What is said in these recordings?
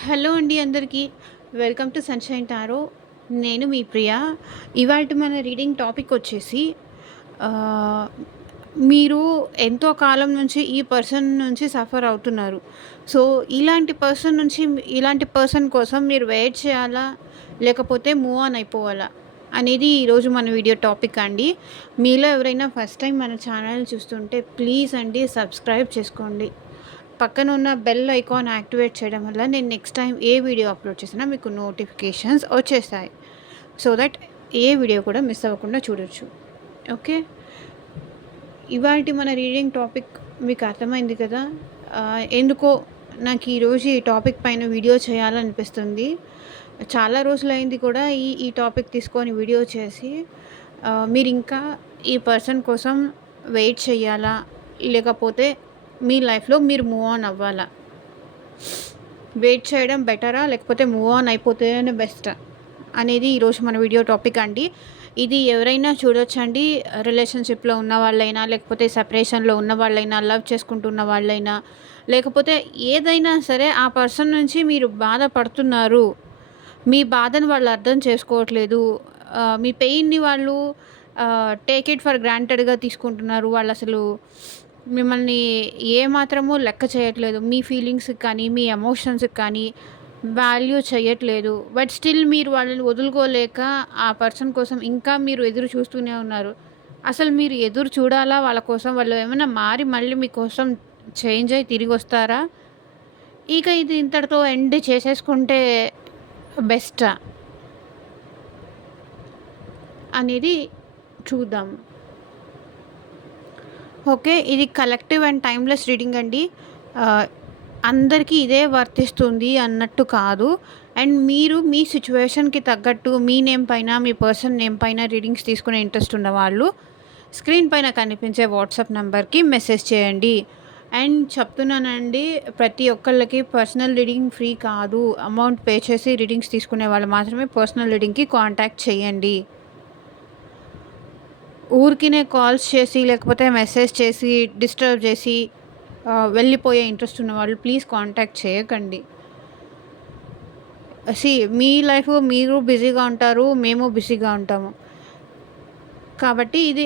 Hello అండి అందరికీ. Welcome to sunshine tarot. నేను మీ ప్రియ. ఇవాల్టి మన రీడింగ్ టాపిక్ వచ్చేసి ఆహ్, మీరు ఎంతో కాలం నుంచి ఈ పర్సన్ నుంచి సఫర్ అవుతున్నారు. సో, ఇలాంటి పర్సన్ కోసం మీరు వెయిట్ చేయాలా? లేకపోతే మూవ్ ఆన్ అయిపోవాలా? అనేది ఈరోజు మన వీడియో టాపిక్ అండి. మీలో ఎవరైనా ఫస్ట్ టైం మన ఛానల్ చూస్తుంటే ప్లీజ్ అండి సబ్స్క్రైబ్ చేసుకోండి. పక్కన ఉన్న బెల్ ఐకాన్ యాక్టివేట్ చేయడం వల్ల నేను నెక్స్ట్ టైం ఏ వీడియో అప్లోడ్ చేసినా మీకు నోటిఫికేషన్స్ వచ్చేస్తాయి. సో దట్ ఏ వీడియో కూడా మిస్ అవ్వకుండా చూడొచ్చు. ఓకే. ఇవాల్టి మన రీడింగ్ టాపిక్ మీకు అర్థమైంది కదా. ఎందుకో నాకు ఈరోజు ఈ టాపిక్ పైన వీడియో చేయాలనిపిస్తుంది. చాలా రోజులైంది కూడా ఈ టాపిక్ తీసుకొని వీడియో చేసి. మీరు ఇంకా ఈ పర్సన్ కోసం వెయిట్ చేయాలా? లేకపోతే మీ లైఫ్లో మీరు మూవ్ ఆన్ అవ్వాలా? వెయిట్ చేయడం బెటరా? లేకపోతే మూవ్ ఆన్ అయిపోతేనే బెస్టా? అనేది ఈరోజు మన వీడియో టాపిక్ అండి. ఇది ఎవరైనా చూడొచ్చండి. రిలేషన్‌షిప్‌లో ఉన్న వాళ్ళైనా, లేకపోతే సెపరేషన్‌లో ఉన్న వాళ్ళైనా, లవ్ చేసుకుంటున్న వాళ్ళైనా, లేకపోతే ఏదైనా సరే ఆ పర్సన్ నుంచి మీరు బాధపడుతున్నారు. మీ బాధను వాళ్ళు అర్థం చేసుకోవట్లేదు. మీ పెయిన్‌ని వాళ్ళు టేక్ ఇట్ ఫర్ గ్రాంటెడ్‌గా తీసుకుంటున్నారు. వాళ్ళసలు మిమ్మల్ని ఏమాత్రము లెక్క చేయట్లేదు. మీ ఫీలింగ్స్‌కి కానీ, మీ ఎమోషన్స్‌కి కానీ వాల్యూ చేయట్లేదు. బట్ స్టిల్ మీరు వాళ్ళని వదులుకోలేక ఆ పర్సన్ కోసం ఇంకా మీరు ఎదురు చూస్తూనే ఉన్నారు. అసలు మీరు ఎదురు చూడాలా వాళ్ళ కోసం? వాళ్ళు ఏమైనా మారి మళ్ళీ మీకోసం చేంజ్ అయ్యి తిరిగొస్తారా? ఇక ఇది ఇంతటితో ఎండ్ చేసేసుకుంటే బెస్టా? అనేది చూద్దాం. ఓకే. ఇది కలెక్టివ్ అండ్ టైమ్‌లెస్ రీడింగ్ అండి. ఆహ్, అందరికీ ఇదే వర్తిస్తుంది అన్నట్టు కాదు. అండ్ మీరు మీ సిట్యుయేషన్‌కి తగ్గట్టు మీ నేమ్ పైన, మీ పర్సన్ నేమ్ పైన రీడింగ్స్ తీసుకునే ఇంట్రెస్ట్ ఉన్నవాళ్ళు స్క్రీన్ పైన కనిపించే వాట్సాప్ నంబర్‌కి మెసేజ్ చేయండి. అండ్ చెప్తున్నానండి, ప్రతి ఒక్కళ్ళకి పర్సనల్ రీడింగ్ ఫ్రీ కాదు. అమౌంట్ పే చేసి రీడింగ్స్ తీసుకునే వాళ్ళు మాత్రమే పర్సనల్ రీడింగ్‌కి కాంటాక్ట్ చేయండి. ఊరికినే కాల్స్ చేసి, లేకపోతే మెసేజ్ చేసి, డిస్టర్బ్ చేసి వెళ్ళిపోయే ఇంట్రెస్ట్ ఉన్నవాళ్ళు ప్లీజ్ కాంటాక్ట్ చేయకండి. మీ లైఫ్ మీరు బిజీగా ఉంటారు. మేము బిజీగా ఉంటాము. కాబట్టి ఇది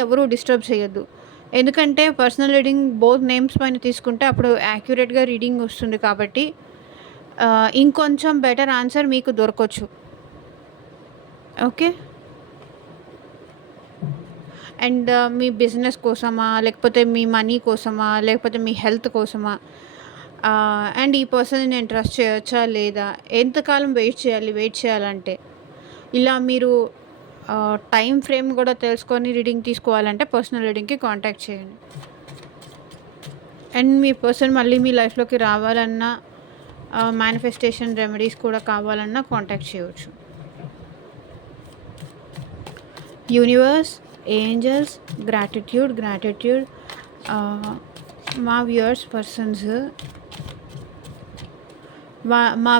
ఎవరు డిస్టర్బ్ చేయొద్దు. ఎందుకంటే పర్సనల్ రీడింగ్ బోత్ నేమ్స్ పైన తీసుకుంటే అప్పుడు యాక్యురేట్‌గా రీడింగ్ వస్తుంది కాబట్టి ఇంకొంచెం బెటర్ ఆన్సర్ మీకు దొరకొచ్చు. ఓకే. అండ్ మీ బిజినెస్ కోసమా? లేకపోతే మీ మనీ కోసమా? లేకపోతే మీ హెల్త్ కోసమా? అండ్ ఈ పర్సన్‌ని నేను ట్రస్ట్ చేయొచ్చా? లేదా? ఎంతకాలం వెయిట్ చేయాలంటే? ఇలా మీరు టైమ్ ఫ్రేమ్ గూడా తెలుసుకొని రీడింగ్ తీసుకోవాలంటే పర్సనల్ రీడింగ్‌కి కాంటాక్ట్ చేయండి. అండ్ మీ పర్సన్ మళ్ళీ మీ లైఫ్‌లోకి రావాలన్నా, మేనిఫెస్టేషన్ రెమెడీస్ కూడా కావాలన్నా కాంటాక్ట్ చేయవచ్చు. Universe, angels, gratitude. మా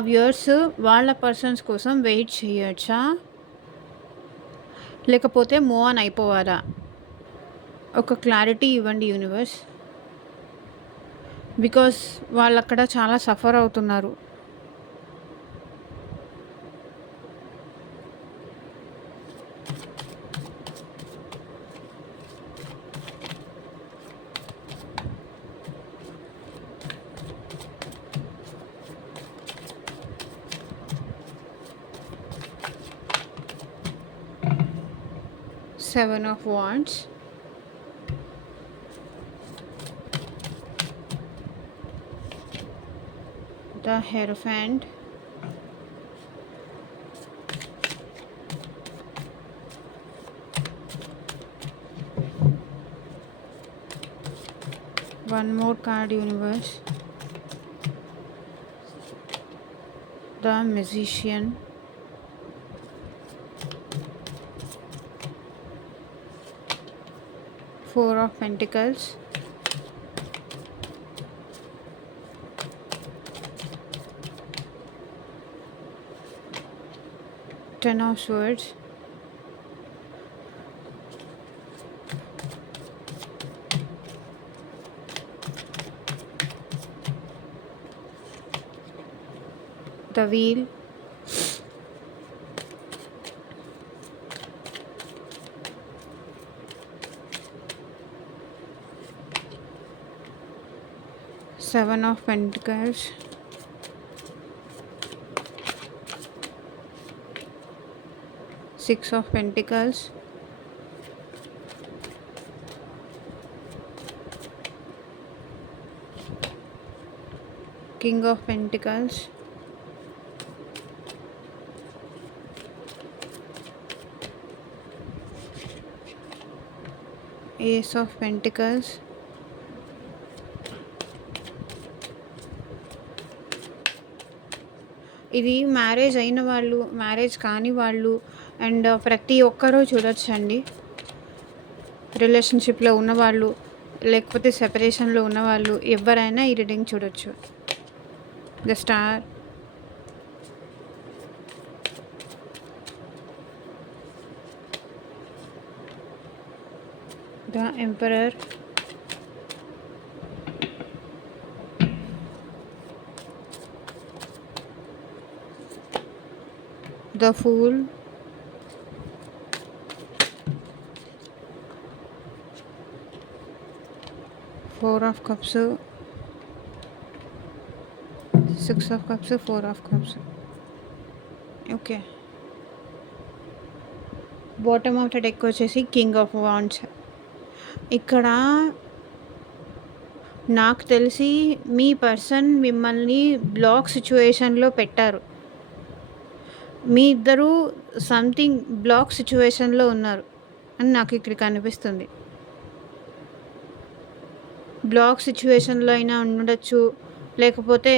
వ్యూయర్స్ వాళ్ళ పర్సన్స్ కోసం వెయిట్ చేయొచ్చా? లేకపోతే మూవ్ ఆన్ అయిపోవాలా? ఒక క్లారిటీ ఇవ్వండి యూనివర్స్. బికాస్ వాళ్ళక్కడ చాలా సఫర్ అవుతున్నారు. Seven of Wands, the Hierophant, one more card universe, the Magician, Four of Pentacles, Ten of Swords, the wheel, Seven of Pentacles, Six of Pentacles, King of Pentacles, Ace of Pentacles, ఇది marriage అయిన వాళ్ళు, marriage కాని వాళ్ళు and ప్రతి ఒక్కరూ చూడొచ్చండి. రిలేషన్షిప్లో ఉన్నవాళ్ళు, లేకపోతే సెపరేషన్లో ఉన్నవాళ్ళు, ఎవరైనా ఈ రీడింగ్ చూడొచ్చు. The star, the emperor, the Fool, Four of Cups, Six of Cups, Four of Cups. Okay, bottom of the deck వచ్చేసి కింగ్ ఆఫ్ వాండ్స్. ఇక్కడ నాకు తెలిసి మీ పర్సన్ మిమ్మల్ని బ్లాక్ సిచ్యువేషన్లో పెట్టారు. మీ ఇద్దరు సంథింగ్ బ్లాక్ సిచ్యువేషన్లో ఉన్నారు అని నాకు ఇక్కడ కనిపిస్తుంది. బ్లాక్ సిచ్యువేషన్లో అయినా ఉండొచ్చు, లేకపోతే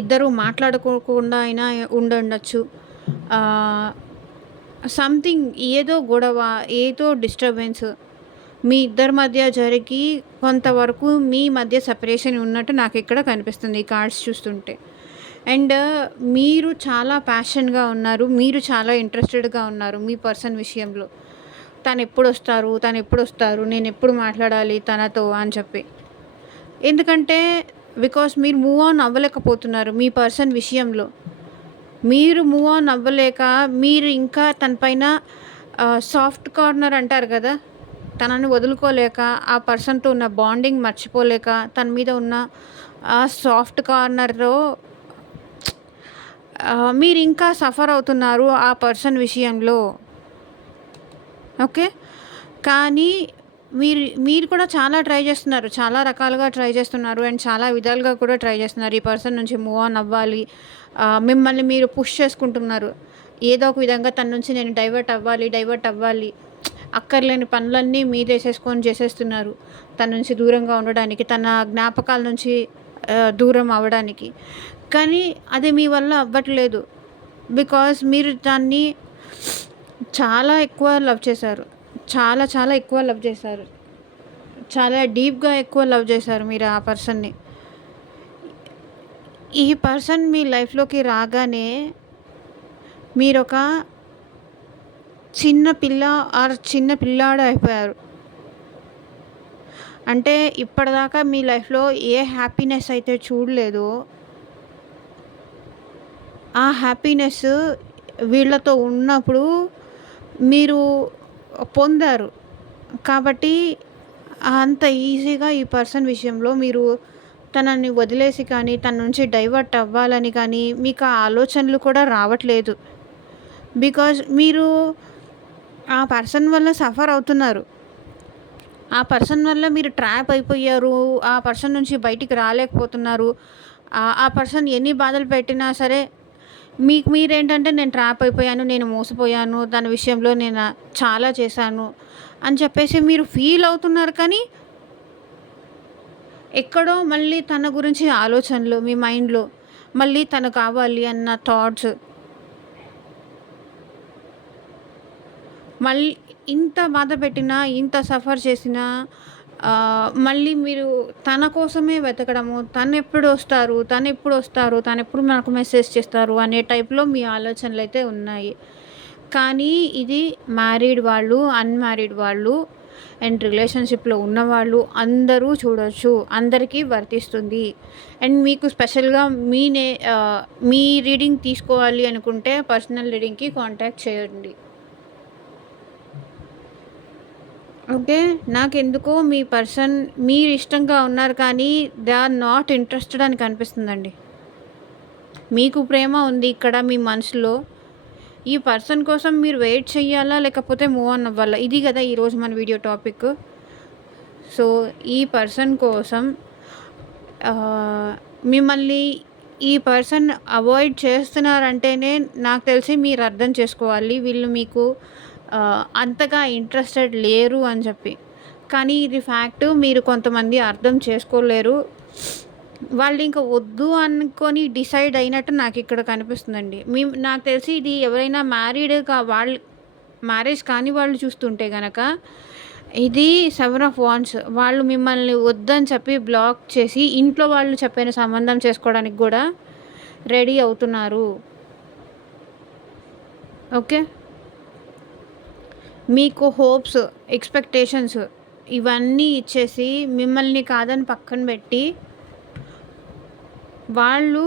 ఇద్దరు మాట్లాడుకోకుండా అయినా ఉండొచ్చు. సంథింగ్ ఏదో గొడవ, ఏదో డిస్టర్బెన్స్ మీ ఇద్దరి మధ్య జరిగి కొంతవరకు మీ మధ్య సెపరేషన్ ఉన్నట్టు నాకు ఇక్కడ కనిపిస్తుంది ఈ కార్డ్స్ చూస్తుంటే. అండ్ మీరు చాలా ప్యాషన్గా ఉన్నారు, మీరు చాలా ఇంట్రెస్టెడ్గా ఉన్నారు మీ పర్సన్ విషయంలో. తను ఎప్పుడు వస్తారు, నేను ఎప్పుడు మాట్లాడాలి తనతో అని చెప్పి. ఎందుకంటే బికాస్ మీరు మూవ్ ఆన్ అవ్వలేకపోతున్నారు మీ పర్సన్ విషయంలో. మీరు మూవ్ ఆన్ అవ్వలేక, మీరు ఇంకా తన పైన సాఫ్ట్ కార్నర్ అంటారు కదా, తనని వదులుకోలేక, ఆ పర్సన్తో ఉన్న బాండింగ్ మర్చిపోలేక, తన మీద ఉన్న ఆ సాఫ్ట్ కార్నర్లో మీరు ఇంకా సఫర్ అవుతున్నారు ఆ పర్సన్ విషయంలో. ఓకే, కానీ మీరు కూడా చాలా ట్రై చేస్తున్నారు, చాలా రకాలుగా ట్రై చేస్తున్నారు అండ్ చాలా విధాలుగా కూడా ట్రై చేస్తున్నారు ఈ పర్సన్ నుంచి మూవ్ ఆన్ అవ్వాలి. మిమ్మల్ని మీరు పుష్ చేసుకుంటున్నారు ఏదో ఒక విధంగా. తన నుంచి నేను డైవర్ట్ అవ్వాలి, అక్కర్లేని పనులన్నీ మీరు చేసేస్తున్నారు తన నుంచి దూరంగా ఉండడానికి, తన జ్ఞాపకాల నుంచి దూరం అవ్వడానికి. కానీ అది మీ వల్ల అవ్వట్లేదు. బికాజ్ మీరు దాన్ని చాలా ఎక్కువ లవ్ చేశారు, చాలా ఎక్కువ లవ్ చేశారు, చాలా డీప్గా ఎక్కువ లవ్ చేశారు మీరు ఆ పర్సన్ని. ఈ పర్సన్ మీ లైఫ్లోకి రాగానే మీరు ఒక చిన్న పిల్లాడు అయిపోయారు. అంటే ఇప్పటిదాకా మీ లైఫ్లో ఏ హ్యాపీనెస్ అయితే చూడలేదో ఆ హ్యాపీనెస్ వీళ్ళతో ఉన్నప్పుడు మీరు పొందారు. కాబట్టి అంత ఈజీగా ఈ పర్సన్ విషయంలో మీరు తనని వదిలేసి కానీ, తన నుంచి డైవర్ట్ అవ్వాలని కానీ మీకు ఆ ఆలోచనలు కూడా రావట్లేదు. బికాజ్ మీరు ఆ పర్సన్ వల్ల సఫర్ అవుతున్నారు. ఆ పర్సన్ వల్ల మీరు ట్రాప్ అయిపోయారు. ఆ పర్సన్ నుంచి బయటికి రాలేకపోతున్నారు. ఆ పర్సన్ ఎన్ని బాధలు పెట్టినా సరే మీరేంటంటే నేను ట్రాప్ అయిపోయాను, నేను మోసపోయాను, దాని విషయంలో నేను చాలా చేశాను అని చెప్పేసి మీరు ఫీల్ అవుతున్నారు. కానీ ఎక్కడో మళ్ళీ తన గురించి ఆలోచనలు మీ మైండ్లో, మళ్ళీ తను కావాలి అన్న థాట్స్, మళ్ళీ ఇంత బాధ పెట్టినా, ఇంత సఫర్ చేసినా మళ్ళీ మీరు తన కోసమే వెతకడము, తను ఎప్పుడు నాకు మెసేజ్ చేస్తారు అనే టైప్లో మీ ఆలోచనలు అయితే ఉన్నాయి. కానీ ఇది మ్యారీడ్ వాళ్ళు, అన్మ్యారీడ్ వాళ్ళు అండ్ రిలేషన్‌షిప్‌లో ఉన్నవాళ్ళు అందరూ చూడొచ్చు. అందరికీ వర్తిస్తుంది. అండ్ మీకు స్పెషల్‌గా మీ రీడింగ్ తీసుకోవాలి అనుకుంటే పర్సనల్ రీడింగ్‌కి కాంటాక్ట్ చేయండి. ఓకే. నాకెందుకో మీ పర్సన్ మీరిష్టంగా ఉన్నారు కానీ దే ఆర్ నాట్ ఇంట్రెస్టెడ్ అని కనిపిస్తుందండి. మీకు ప్రేమ ఉంది ఇక్కడ మీ మనసులో. ఈ పర్సన్ కోసం మీరు వెయిట్ చేయాలా? లేకపోతే మూవ్ ఆన్ అవ్వాలా? ఇది గదా ఈరోజు మన వీడియో టాపిక్. సో, ఈ పర్సన్ కోసం మిమ్మల్ని ఈ పర్సన్ అవాయిడ్ చేస్తున్నారంటేనే నాకు తెలిసి మీరు అర్థం చేసుకోవాలి. వీళ్ళు మీకు అంతగా ఇంట్రెస్టెడ్ లేరు అని చెప్పి. కానీ ఇది ఫ్యాక్ట్. మీరు కొంతమంది అర్థం చేసుకోలేరు. వాళ్ళు ఇంక వద్దు అనుకోని డిసైడ్ అయినట్టు నాకిక్కడ కనిపిస్తుందండి. నాకు తెలిసి ఇది ఎవరైనా మ్యారేజ్ కాని వాళ్ళు చూస్తుంటే గనక ఇది 7 ఆఫ్ వాండ్స్. వాళ్ళు మిమ్మల్ని వద్దని చెప్పి బ్లాక్ చేసి ఇంట్లో వాళ్ళు చెప్పిన సంబంధం చేసుకోవడానికి గూడా రెడీ అవుతున్నారు. ఓకే. మీకు హోప్స్, ఎక్స్‌పెక్టేషన్స్ ఇవన్నీ ఇచ్చేసి మిమ్మల్ని కాదని పక్కన పెట్టి వాళ్ళు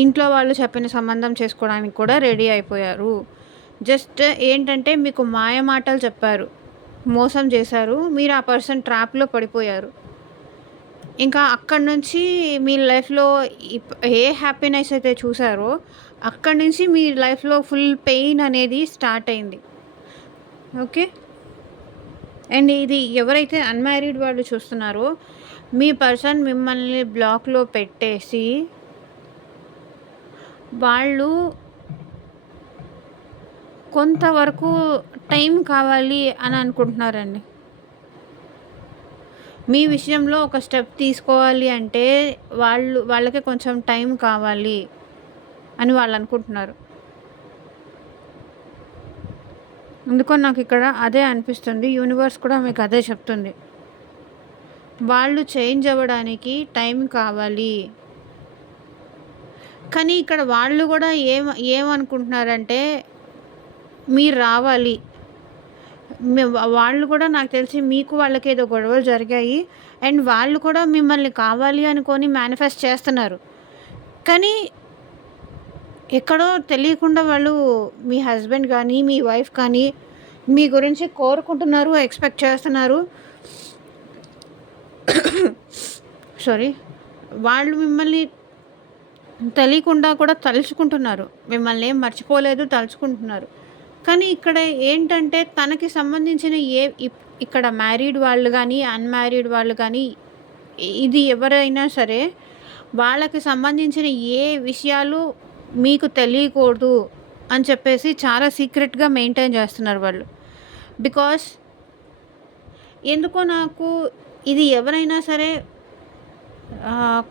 ఇంట్లో వాళ్ళు చెప్పిన సంబంధం చేసుకోవడానికి కూడా రెడీ అయిపోయారు. జస్ట్ ఏంటంటే మీకు మాయ మాటలు చెప్పారు. మోసం చేశారు. మీరు ఆ పర్సన్ ట్రాప్‌లో పడిపోయారు. ఇంకా అక్కడి నుంచి మీ లైఫ్‌లో ఏ హ్యాపీనెస్ అయితే చూసారో అక్కడి నుంచి మీ లైఫ్‌లో ఫుల్ పెయిన్ అనేది స్టార్ట్ అయింది. ఓకే. అండ్ ఇది ఎవరైతే అన్‌మ్యారీడ్ వాళ్ళు చూస్తున్నారో మీ పర్సన్ మిమ్మల్ని బ్లాక్‌లో పెట్టేసి వాళ్ళు కొంతవరకు టైం కావాలి అని అనుకుంటున్నారండి. మీ విషయంలో ఒక స్టెప్ తీసుకోవాలి అంటే వాళ్ళకి కొంచెం టైం కావాలి అని వాళ్ళు అనుకుంటున్నారు. ఎందుకో నాకు ఇక్కడ అదే అనిపిస్తుంది. యూనివర్స్ కూడా మీకు అదే చెప్తుంది. వాళ్ళు చేంజ్ అవ్వడానికి టైం కావాలి. కానీ ఇక్కడ వాళ్ళు కూడా ఏమనుకుంటున్నారంటే మీరు రావాలి. వాళ్ళు కూడా నాకు తెలిసి మీకు వాళ్ళకి ఏదో గొడవలు జరిగాయి. అండ్ వాళ్ళు కూడా మిమ్మల్ని కావాలి అనుకోని మేనిఫెస్ట్ చేస్తున్నారు. కానీ ఎక్కడో తెలియకుండా వాళ్ళు మీ హస్బెండ్ కానీ, మీ వైఫ్ కానీ మీ గురించి కోరుకుంటున్నారు, ఎక్స్‌పెక్ట్ చేస్తున్నారు. సారీ. వాళ్ళు మిమ్మల్ని తెలియకుండా కూడా తలుచుకుంటున్నారు. మిమ్మల్ని ఏం మర్చిపోలేదు, తలుచుకుంటున్నారు. కానీ ఇక్కడ ఏంటంటే తనకి సంబంధించిన ఇక్కడ మ్యారీడ్ వాళ్ళు కానీ, అన్‌మ్యారీడ్ వాళ్ళు కానీ ఇది ఎవరైనా సరే వాళ్ళకి సంబంధించిన ఏ విషయాలు మీకు తెలియకూడదు అని చెప్పేసి చాలా సీక్రెట్‌గా మెయింటైన్ చేస్తున్నారు వాళ్ళు. బికాస్ ఎందుకో నాకు ఇది ఎవరైనా సరే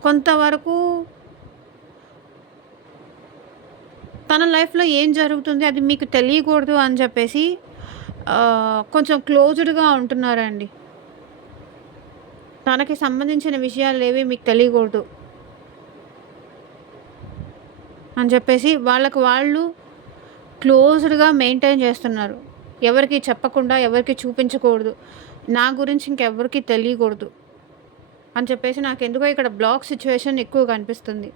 కొంతవరకు తన లైఫ్‌లో ఏం జరుగుతుంది అది మీకు తెలియకూడదు అని చెప్పేసి కొంచెం క్లోజ్డ్‌గా ఉంటున్నారండి. తనకి సంబంధించిన విషయాలేవి మీకు తెలియకూడదు అని చెప్పేసి వాళ్ళకి వాళ్ళు క్లోజ్డ్‌గా మెయింటైన్ చేస్తున్నారు. ఎవరికీ చెప్పకుండా, ఎవరికీ చూపించకూడదు. నా గురించి ఇంకెవ్వరికీ తెలియకూడదు అని చెప్పేసి నాకెందుకో ఇక్కడ బ్లాక్ సిచ్యువేషన్ ఎక్కువ కనిపిస్తుంది.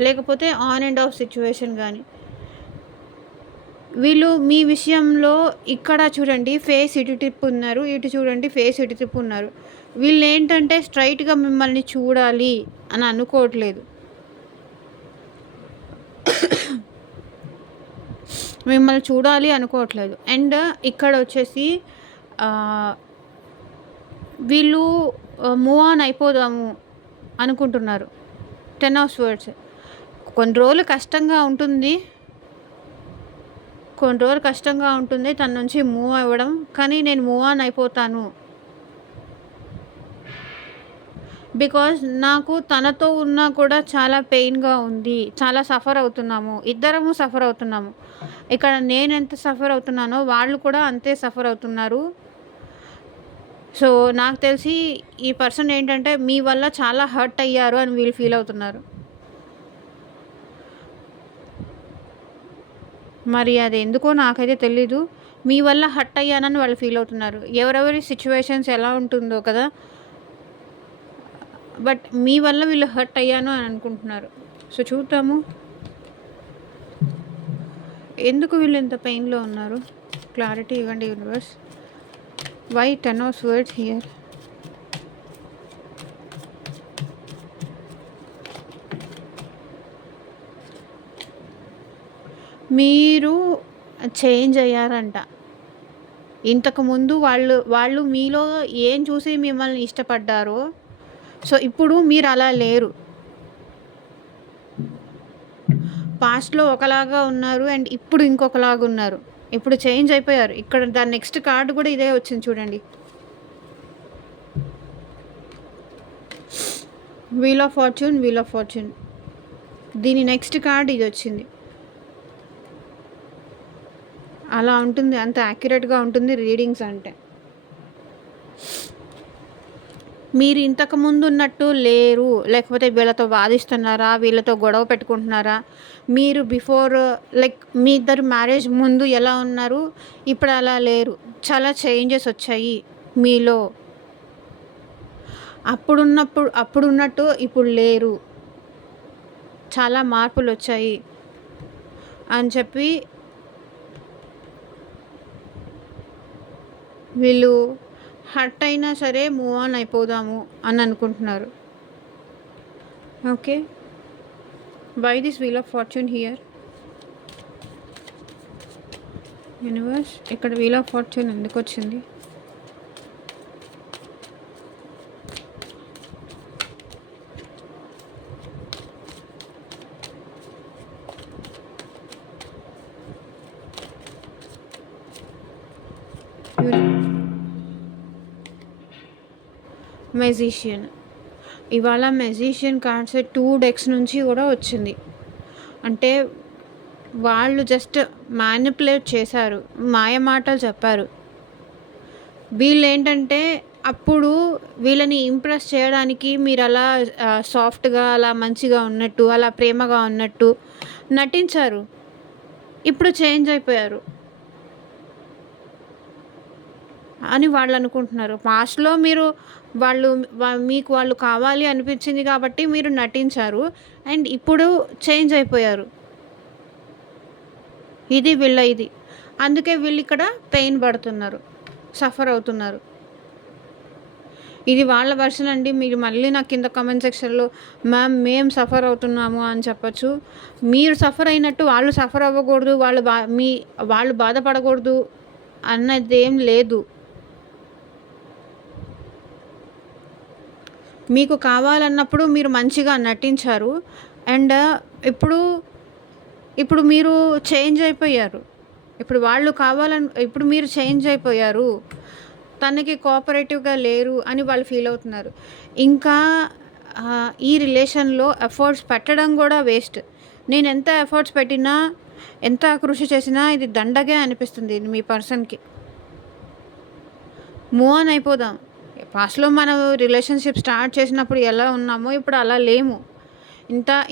లేకపోతే ఆన్ అండ్ ఆఫ్ సిచ్యువేషన్ గానీ. వీళ్ళు మీ విషయంలో ఇక్కడ చూడండి ఫేస్ ఇటు తిప్పున్నారు. ఇటు చూడండి ఫేస్ ఇటు తిప్పున్నారు. వీళ్ళేంటంటే స్ట్రెయిట్‌గా మిమ్మల్ని చూడాలి అని అనుకోవట్లేదు. మిమ్మల్ని చూడాలి అనుకోవట్లేదు. అండ్ ఇక్కడొచ్చేసి వీళ్ళు మూవ్ ఆన్ అయిపోదాము అనుకుంటున్నారు. 10 ఆఫ్ స్వర్డ్స్. కొన్ని రోజులు కష్టంగా ఉంటుంది. తన నుంచి మూవ్ అవ్వడం. కానీ నేను మూవ్ ఆన్ అయిపోతాను. బికాజ్ నాకు తనతో ఉన్నా కూడా చాలా పెయిన్‌గా ఉంది. చాలా సఫర్ అవుతున్నాము. ఇద్దరము సఫర్ అవుతున్నాము. ఇక్కడ నేనెంత సఫర్ అవుతున్నానో వాళ్ళు కూడా అంతే సఫర్ అవుతున్నారు. సో, నాకు తెలిసి ఈ పర్సన్ ఏంటంటే మీ వల్ల చాలా హర్ట్ అయ్యారు అని వీళ్ళు ఫీల్ అవుతున్నారు. మరి అది ఎందుకో నాకైతే తెలీదు. మీ వల్ల హర్ట్ అయ్యానని వాళ్ళు ఫీల్ అవుతున్నారు. ఎవరెవరి సిచ్యువేషన్స్ ఎలా ఉంటుందో కదా! బట్ మీ వల్ల వీళ్ళు హర్ట్ అయ్యాను అని అనుకుంటున్నారు. సో చూద్దాము ఎందుకు వీళ్ళు ఇంత పెయిన్‌లో ఉన్నారు. క్లారిటీ ఇవ్వండి universe. Why 10 of swords here. మీరు చేంజ్ అయ్యారంట. ఇంతకుముందు వాళ్ళు మీలో ఏం చూసి మిమ్మల్ని ఇష్టపడ్డారో, సో ఇప్పుడు మీరు అలా లేరు. పాస్ట్‌లో ఒకలాగా ఉన్నారు అండ్ ఇప్పుడు ఇంకొకలాగా ఉన్నారు. ఇప్పుడు చేంజ్ అయిపోయారు. ఇక్కడ దాని నెక్స్ట్ కార్డ్ కూడా ఇదే వచ్చింది చూడండి. Wheel of fortune. దీని నెక్స్ట్ కార్డ్ ఇది వచ్చింది. అలా ఉంటుంది, అంత యాక్యురేట్గా ఉంటుంది రీడింగ్స్ అంటే. మీరు ఇంతకుముందు ఉన్నట్టు లేరు, లేకపోతే వీళ్ళతో వాదిస్తున్నారా, వీళ్ళతో గొడవ పెట్టుకుంటున్నారా, మీరు బిఫోర్ లైక్ మీ ఇద్దరు మ్యారేజ్ ముందు ఎలా ఉన్నారు, ఇప్పుడు అలా లేరు. చాలా చేంజెస్ వచ్చాయి మీలో. అప్పుడున్నట్టు ఇప్పుడు లేరు, చాలా మార్పులు వచ్చాయి అని చెప్పి వీళ్ళు హర్ట్ అయినా సరే మూవ్ ఆన్ అయిపోదాము అని అనుకుంటున్నారు. Okay, why this wheel of fortune here universe. ఇక్కడ వీల్ ఆఫ్ ఫార్చ్యూన్ ఎందుకు వచ్చింది? మెజిషియన్. ఇవాళ మెజిషియన్ కార్డ్స్ 2 డెక్స్ నుంచి కూడా వచ్చింది. అంటే వాళ్ళు జస్ట్ మ్యానిపులేట్ చేశారు, మాయమాటలు చెప్పారు. వీళ్ళు ఏంటంటే అప్పుడు వీళ్ళని ఇంప్రెస్ చేయడానికి మీరు అలా సాఫ్ట్గా, అలా మంచిగా ఉన్నట్టు, అలా ప్రేమగా ఉన్నట్టు నటించారు. ఇప్పుడు చేంజ్ అయిపోయారు అని వాళ్ళు అనుకుంటున్నారు. పాస్ట్లో మీరు మీకు వాళ్ళు కావాలి అనిపించింది కాబట్టి మీరు నటించారు అండ్ ఇప్పుడు చేంజ్ అయిపోయారు. ఇది అందుకే వీళ్ళు ఇక్కడ పెయిన్ పడుతున్నారు, సఫర్ అవుతున్నారు. ఇది వాళ్ళ వర్షన్ అండి. మీరు మళ్ళీ నాకు కింద కామెంట్ సెక్షన్లో మ్యామ్ మేము సఫర్ అవుతున్నాము అని చెప్పచ్చు. మీరు సఫర్ అయినట్టు వాళ్ళు సఫర్ అవ్వకూడదు, వాళ్ళు బాధపడకూడదు అన్నదేం లేదు. మీకు కావాలన్నప్పుడు మీరు మంచిగా నటించారు అండ్ ఇప్పుడు మీరు చేంజ్ అయిపోయారు. ఇప్పుడు మీరు చేంజ్ అయిపోయారు, తనకి కోఆపరేటివ్గా లేరు అని వాళ్ళు ఫీల్ అవుతున్నారు. ఇంకా ఈ రిలేషన్లో ఎఫర్ట్స్ పెట్టడం కూడా వేస్ట్. నేను ఎంత ఎఫర్ట్స్ పెట్టినా, ఎంత కృషి చేసినా ఇది దండగే అనిపిస్తుంది మీ పర్సన్కి. మూవ్ ఆన్ అయిపోదాం. పాస్ట్లో మనం రిలేషన్షిప్ స్టార్ట్ చేసినప్పుడు ఎలా ఉన్నామో ఇప్పుడు అలా లేము.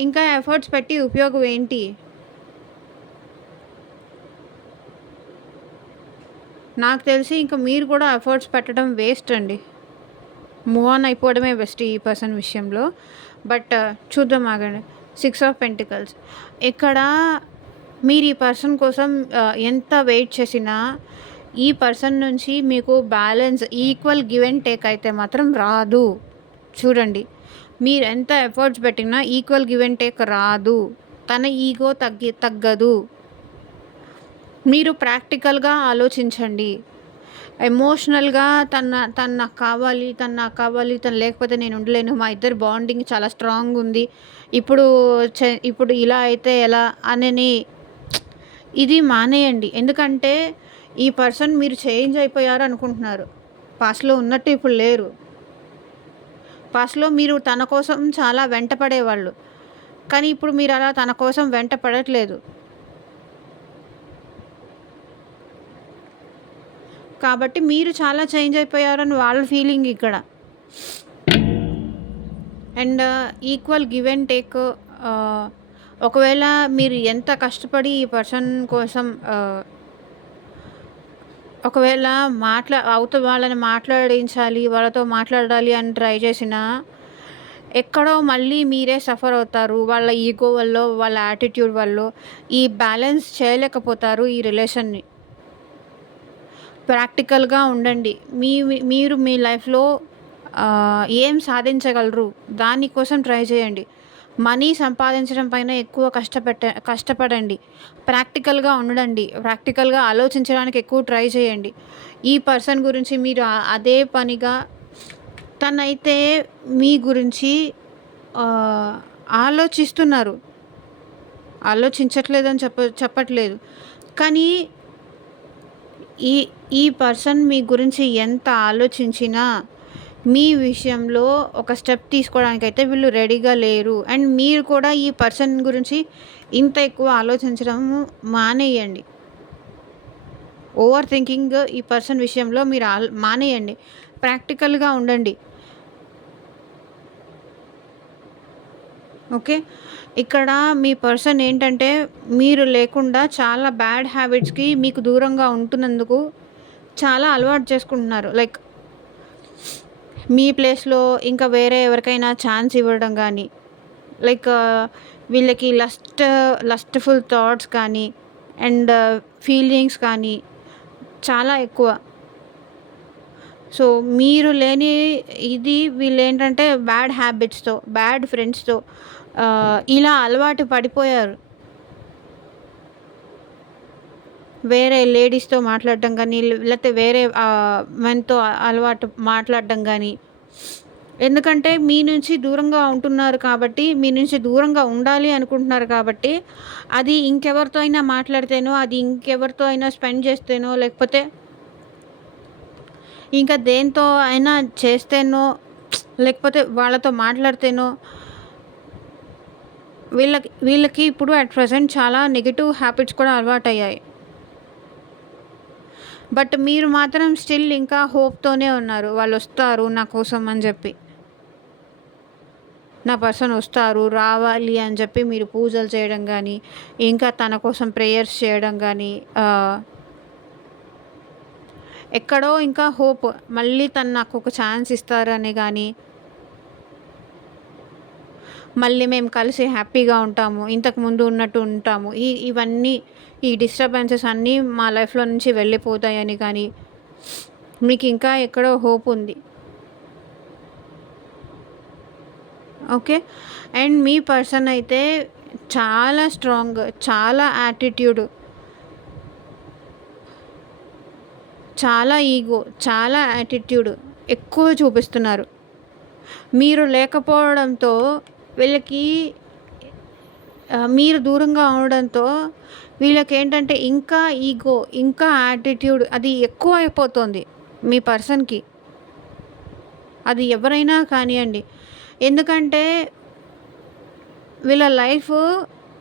ఇంకా ఎఫర్ట్స్ పెట్టి ఉపయోగం ఏంటి? నాకు తెలిసి ఇంకా మీరు కూడా ఎఫర్ట్స్ పెట్టడం వేస్ట్ అండి. మూవ్ ఆన్ అయిపోవడమే బెస్ట్ ఈ పర్సన్ విషయంలో. బట్ చూద్దాం, ఆగండి. 6 ఆఫ్ పెంటికల్స్. ఇక్కడ మీరు ఈ పర్సన్ కోసం ఎంత వెయిట్ చేసినా ఈ పర్సన్ నుంచి మీకు balance, equal give and take అయితే మాత్రం రాదు. చూడండి, మీరు ఎంత ఎఫర్ట్స్ పెట్టినా ఈక్వల్ గివ్ అండ్ టేక్ రాదు. తన ఈగో తగ్గదు. మీరు ప్రాక్టికల్గా ఆలోచించండి. ఎమోషనల్గా తను నాకు కావాలి, తను లేకపోతే నేను ఉండలేను, మా ఇద్దరు బాండింగ్ చాలా స్ట్రాంగ్ ఉంది, ఇప్పుడు ఇలా అయితే ఎలా అని ఇది మానేయండి. ఎందుకంటే ఈ పర్సన్ మీరు చేంజ్ అయిపోయారు అనుకుంటున్నారు. పాస్ట్లో ఉన్నట్టు ఇప్పుడు లేరు. పాస్ట్లో మీరు తన కోసం చాలా వెంట పడేవాళ్ళు, కానీ ఇప్పుడు మీరు అలా తన కోసం వెంట పడట్లేదు. కాబట్టి మీరు చాలా చేంజ్ అయిపోయారని వాళ్ళ ఫీలింగ్ ఇక్కడ. And equal give and take. ఒకవేళ మీరు ఎంత కష్టపడి ఈ పర్సన్ కోసం ఒకవేళ అవతల వాళ్ళని మాట్లాడించాలి, వాళ్ళతో మాట్లాడాలి అని ట్రై చేసినా, ఎక్కడో మళ్ళీ మీరే సఫర్ అవుతారు. వాళ్ళ ఈగో వల్లో, వాళ్ళ యాటిట్యూడ్ వల్లో ఈ బ్యాలెన్స్ చేయలేకపోతారు ఈ రిలేషన్‌ని. ప్రాక్టికల్‌గా ఉండండి. మీరు మీ లైఫ్‌లో ఏం సాధించగలరు? దాని కోసం ట్రై చేయండి. మనీ సంపాదించడం పైన ఎక్కువ కష్టపడండి. ప్రాక్టికల్‌గా ఉండండి. ప్రాక్టికల్‌గా ఆలోచించడానికి ఎక్కువ ట్రై చేయండి. ఈ పర్సన్ గురించి మీరు అదే పనిగా తనైతే మీ గురించి ఆహ్, ఆలోచిస్తున్నారు. ఆలోచించట్లేదని చెప్పట్లేదు. కానీ ఈ ఈ పర్సన్ మీ గురించి ఎంత ఆలోచించినా, మీ విషయంలో ఒక స్టెప్ తీసుకోవడానికైతే వీళ్ళు రెడీగా లేరు. అండ్ మీరు కూడా ఈ పర్సన్ గురించి ఇంత ఎక్కువ ఆలోచించడం మానేయండి. ఓవర్ థింకింగ్ ఈ పర్సన్ విషయంలో మీరు మానేయండి. ప్రాక్టికల్‌గా ఉండండి. ఓకే. ఇక్కడ మీ పర్సన్ ఏంటంటే, మీరు లేకుండా చాలా బ్యాడ్ హ్యాబిట్స్‌కి మీకు దూరంగా ఉంటున్నందుకు చాలా అలవాటు చేసుకుంటున్నారు. లైక్ మీ ప్లేస్‌లో ఇంకా వేరే ఎవరికైనా ఛాన్స్ ఇవ్వడం గానీ, లైక్ వీళ్ళకి లస్ట్‌ఫుల్ థాట్స్ కానీ అండ్ ఫీలింగ్స్ కానీ చాలా ఎక్కువ. సో, మీరు లేని ఇది వీళ్ళేంటంటే బ్యాడ్ హ్యాబిట్స్‌తో, బ్యాడ్ ఫ్రెండ్స్‌తో ఇలా అలవాటు పడిపోయారు. వేరే లేడీస్‌తో మాట్లాడడం గానీ, లేతే వేరే మెన్‌తో అలవాటు మాట్లాడడం గానీ, ఎందుకంటే మీ నుంచి దూరంగా ఉంటున్నారు కాబట్టి, మీ నుంచి దూరంగా ఉండాలి అనుకుంటున్నారు కాబట్టి, అది ఇంకెవరితో అయినా మాట్లాడితేనో, అది ఇంకెవరితో అయినా స్పెండ్ చేస్తేనో, లేకపోతే ఇంకా దేనితో అయినా చేస్తేనో, లేకపోతే వాళ్ళతో మాట్లాడితేనో వీళ్ళకి ఇప్పుడు అట్ ప్రెజెంట్ చాలా నెగెటివ్ హ్యాబిట్స్ కూడా అలవాటయ్యాయి. బట్ మీరు మాత్రం స్టిల్ ఇంకా హోప్‌తోనే ఉన్నారు. వాళ్ళొస్తారు నా కోసం అని జెప్పి. నా పర్సన్ వస్తారు, రావాలి అని చెప్పి మీరు పూజలు చేయడం గానీ, ఇంకా తన కోసం ప్రేయర్స్ చేయడం గానీ, ఎక్కడో ఇంకా హోప్ మళ్ళీ తను నాకొక ఛాన్స్ ఇస్తారని గానీ, మళ్ళీ మేము కలిసి హ్యాపీగా ఉంటాము, ఇంతకుముందు ఉన్నట్టు ఉంటాము. ఇవన్నీ ఈ డిస్టర్బెన్సెస్ అన్నీ మా లైఫ్‌లో నుంచి వెళ్ళిపోతాయని కానీ, మీకింకా ఎక్కడో హోప్ ఉంది. ఓకే. అండ్ మీ పర్సన్ అయితే చాలా స్ట్రాంగ్, చాలా యాటిట్యూడ్, చాలా ఈగో, చాలా యాటిట్యూడ్ ఎక్కువ చూపిస్తున్నారు. మీరు లేకపోవడంతో వీళ్ళకి మీరు దూరంగా ఉండడంతో వీళ్ళకేంటంటే ఇంకా ఈగో, ఇంకా యాటిట్యూడ్ అది ఎక్కువ అయిపోతుంది మీ పర్సన్‌కి. అది ఎవరైనా కానియండి. ఎందుకంటే వీళ్ళ లైఫ్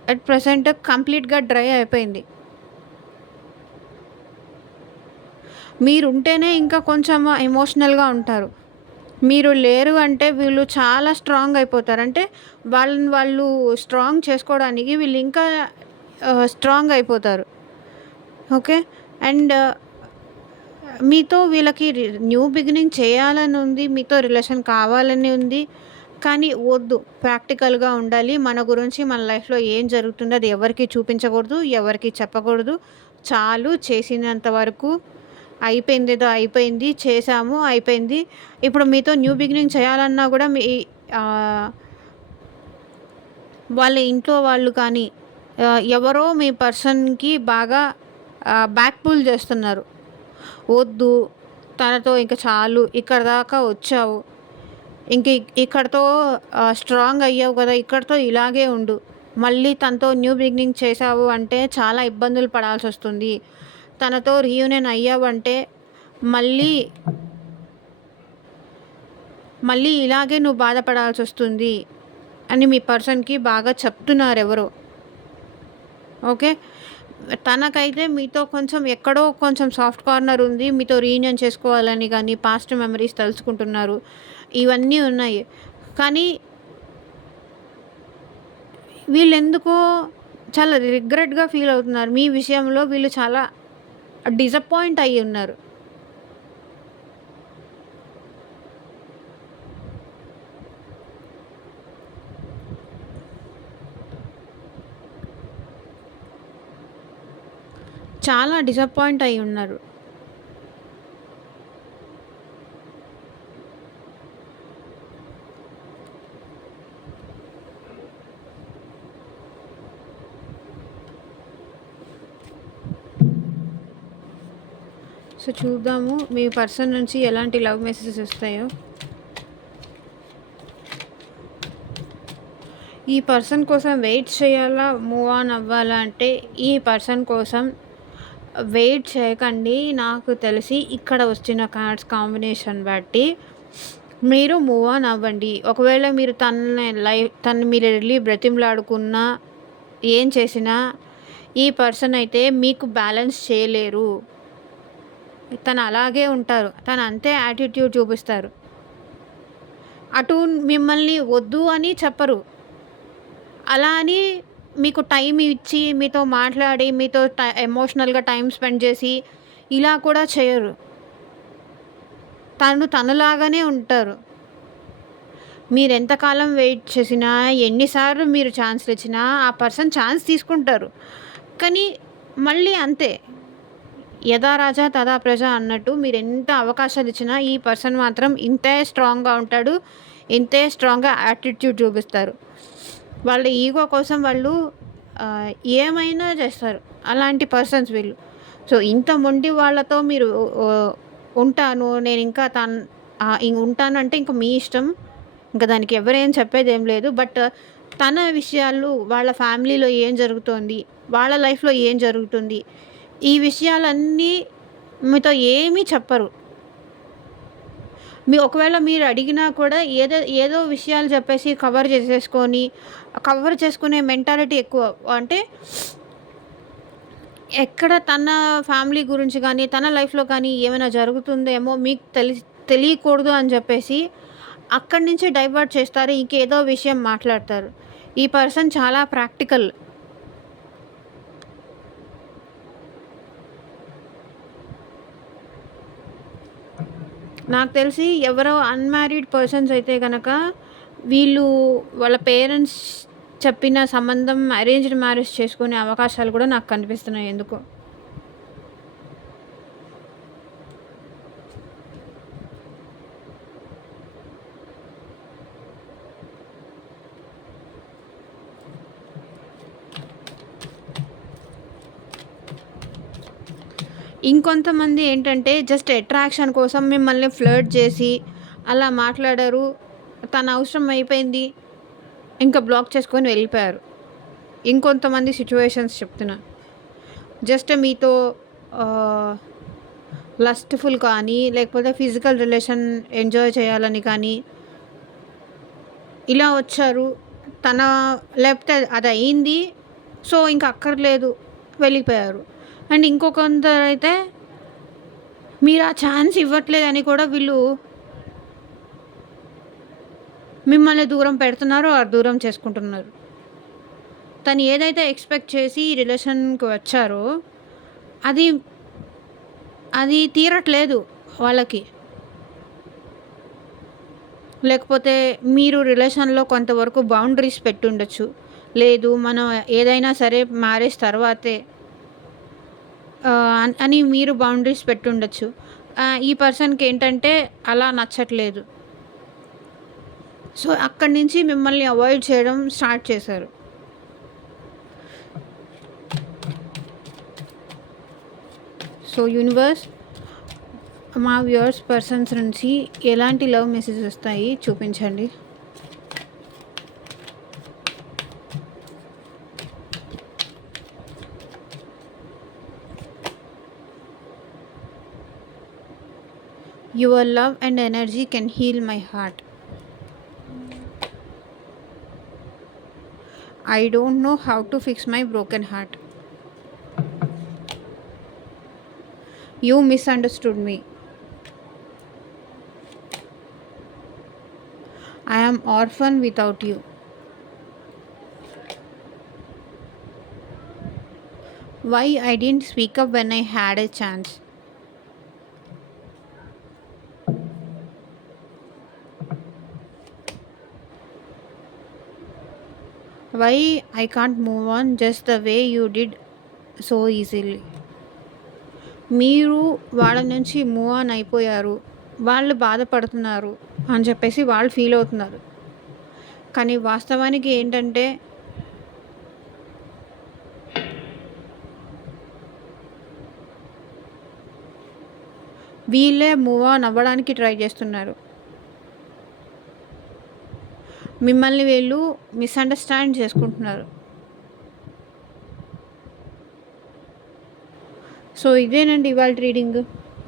అట్ ప్రెజెంట్ కంప్లీట్‌గా డ్రై అయిపోయింది. మీరుంటేనే ఇంకా కొంచెం ఎమోషనల్‌గా ఉంటారు. మీరు లేరు అంటే వీళ్ళు చాలా స్ట్రాంగ్ అయిపోతారు. అంటే వాళ్ళని వాళ్ళు స్ట్రాంగ్ చేసుకోవడానికి వీళ్ళు ఇంకా స్ట్రాంగ్ అయిపోతారు. ఓకే. అండ్ మీతో వీళ్ళకి న్యూ బిగినింగ్ చేయాలని ఉంది. మీతో రిలేషన్ కావాలని ఉంది. కానీ వద్దు. ప్రాక్టికల్‌గా ఉండాలి. మన గురించి మన లైఫ్‌లో ఏం జరుగుతుందో అది ఎవరికీ చూపించకూడదు. ఎవరికీ చెప్పకూడదు. చాలు చేసినంత వరకు అయిపోయిందేదో అయిపోయింది. చేశాము అయిపోయింది. ఇప్పుడు మీతో న్యూ బిగినింగ్ చేయాలన్నా కూడా ఆహ్, వాళ్ళ ఇంట్లో వాళ్ళు కానీ ఎవరో మీ పర్సన్‌కి బాగా బ్యాక్ పుల్ చేస్తున్నారు. వద్దు. తనతో ఇంక చాలు. ఇక్కడి దాకా వచ్చావు. ఇంక ఇక్కడితో స్ట్రాంగ్ అయ్యావు కదా! ఇక్కడితో ఇలాగే ఉండు. మళ్ళీ తనతో న్యూ బిగినింగ్ చేశావు అంటే చాలా ఇబ్బందులు పడాల్సొస్తుంది. తనతో రీయూనియన్ అయ్యావంటే మళ్ళీ, మళ్ళీ ఇలాగే నువ్వు బాధపడాల్సొస్తుంది అని మీ పర్సన్‌కి బాగా చెప్తున్నారెవరో. ఓకే. తనకైతే మీతో కొంచెం ఎక్కడో కొంచెం సాఫ్ట్ కార్నర్ ఉంది. మీతో రీయూనియన్ చేసుకోవాలని గానీ, పాస్ట్ మెమరీస్ తలుచుకుంటున్నారు. ఇవన్నీ ఉన్నాయి. కానీ వీళ్ళెందుకో చాలా రిగ్రెట్‌గా ఫీల్ అవుతున్నారు. మీ విషయంలో వీళ్ళు చాలా డిసప్పాయింట్ అయ్యి ఉన్నారు. చాలా డిసప్పాయింట్ అయ్యి ఉన్నారు. సో చూద్దాము మీ పర్సన్ నుంచి ఎలాంటి లవ్ మెసేజెస్ వస్తాయో. ఈ పర్సన్ కోసం వెయిట్ చేయాలా, మూవ్ ఆన్ అవ్వాలా అంటే ఈ పర్సన్ కోసం వెయిట్ చేయకండి. నాకు తెలిసి ఇక్కడ వచ్చిన కార్డ్స్ కాంబినేషన్ బట్టి మీరు మూవ్ ఆన్ అవ్వండి. ఒకవేళ మీరు తను మీరు వెళ్ళి బ్రతిమలాడుకున్నా, ఏం చేసినా ఈ పర్సన్ అయితే మీకు బ్యాలెన్స్ చేయలేరు. తను అలాగే ఉంటారు. తను అంతే యాటిట్యూడ్ చూపిస్తారు. అటు మిమ్మల్ని వద్దు అని చెప్పరు. అలా అని మీకు టైం ఇచ్చి, మీతో మాట్లాడి, మీతో ఎమోషనల్‌గా టైం స్పెండ్ చేసి ఇలా కూడా చేయరు. తనలాగానే ఉంటారు. మీరెంతకాలం వెయిట్ చేసినా, ఎన్నిసార్లు మీరు ఛాన్స్‌లు ఇచ్చినా ఆ పర్సన్ ఛాన్స్ తీసుకుంటారు. కానీ మళ్ళీ అంతే. యథా రాజా తథా ప్రజ అన్నట్టు మీరెంత అవకాశాలు ఇచ్చినా ఈ పర్సన్ మాత్రం ఇంతే స్ట్రాంగ్‌గా ఉంటాడు. ఇంతే స్ట్రాంగ్‌గా యాటిట్యూడ్ చూపిస్తారు. వాళ్ళ ఈగో కోసం వాళ్ళు ఏమైనా చేస్తారు. అలాంటి పర్సన్స్ వీళ్ళు. సో ఇంత మొండి వాళ్ళతో మీరు ఉంటాను నేనింకా ఉంటానంటే ఇంక మీ ఇష్టం. ఇంక దానికి ఎవరేం చెప్పేదేం లేదు. బట్ తన విషయాలు, వాళ్ళ ఫ్యామిలీలో ఏం జరుగుతోంది, వాళ్ళ లైఫ్‌లో ఏం జరుగుతుంది, ఈ విషయాలన్నీ మీతో ఏమీ చెప్పరు. ఒకవేళ మీరు అడిగినా కూడా ఏదో విషయాలు చెప్పేసి కవర్ చేసుకునే మెంటాలిటీ ఎక్కువ. అంటే ఎక్కడ తన ఫ్యామిలీ గురించి కానీ, తన లైఫ్‌లో కానీ ఏమైనా జరుగుతుందేమో మీకు తెలియకూడదు అని చెప్పేసి అక్కడి నుంచి డైవర్ట్ చేస్తారు. ఇంకేదో విషయం మాట్లాడతారు. ఈ పర్సన్ చాలా ప్రాక్టికల్. నాకు తెలిసి ఎవరో అన్‌మ్యారీడ్ పర్సన్స్ అయితే గనక వాళ్ళ పేరెంట్స్ చెప్పిన సంబంధం అరేంజ్డ్ మ్యారేజ్ చేసుకునే అవకాశాలు కూడా నాకు కనిపిస్తున్నాయి ఎందుకో. ఇంకొంతమంది ఏంటంటే జస్ట్ అట్రాక్షన్ కోసం మిమ్మల్ని ఫ్లర్ట్ చేసి అలా మాట్లాడారు. తన అవసరం అయిపోయింది. ఇంకా బ్లాక్ చేసుకొని వెళ్ళిపోయారు. ఇంకొంతమంది సిట్యుయేషన్స్ చెప్తున్నా. జస్ట్ మీతో లస్ట్‌ఫుల్ కానీ, లేకపోతే ఫిజికల్ రిలేషన్ ఎంజాయ్ చేయాలని కానీ ఇలా వచ్చారు. లేకపోతే అది అయింది. సో ఇంక అక్కర్లేదు వెళ్ళిపోయారు. అండ్ ఇంకొందరైతే మీరు ఆ ఛాన్స్ ఇవ్వట్లేదని కూడా వీళ్ళు మిమ్మల్ని దూరం పెడుతున్నారు ఆర్ దూరం చేసుకుంటున్నారు. తను ఏదైతే ఎక్స్‌పెక్ట్ చేసి ఈ రిలేషన్‌కి వచ్చారో అది తీరట్లేదు వాళ్ళకి. లేకపోతే మీరు రిలేషన్‌లో కొంతవరకు బౌండరీస్ పెట్టుండొచ్చు. లేదు మనం ఏదైనా సరే మ్యారేజ్ తర్వాతే అని మీరు బౌండరీస్ పెట్టుండొచ్చు. ఈ పర్సన్‌కి ఏంటంటే అలా నచ్చట్లేదు. సో అక్కడి నుంచి మిమ్మల్ని అవాయిడ్ చేయడం స్టార్ట్ చేశారు. సో యూనివర్స్ మా వ్యూవర్స్ పర్సన్స్ నుంచి ఎలాంటి లవ్ మెసేజెస్ వస్తాయి చూపించండి. Your love and energy can heal my heart. I don't know how to fix my broken heart. You misunderstood me. I am orphan without you. Why I didn't speak up when I had a chance. Why I can't move on just the way you did so easily. మీరు వాళ్ళ నుంచి move on అయిపోయారు, వాళ్ళు బాధపడుతున్నారు అని చెప్పేసి వాళ్ళు feel అవుతున్నారు. కానీ వాస్తవానికి ఏంటంటే వీళ్ళే మూవ్ ఆన్ అవ్వడానికి ట్రై చేస్తున్నారు. మిమ్మల్ని వీళ్ళు మిస్అండర్స్టాండ్ చేసుకుంటున్నారు. సో ఇదేనండి ఇవాళ రీడింగ్.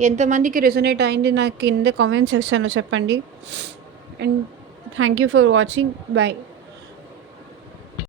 ఎంతమందికి రెజొనేట్ అయింది నాకు కింద కామెంట్ సెక్షన్లో చెప్పండి. And thank you for watching. Bye.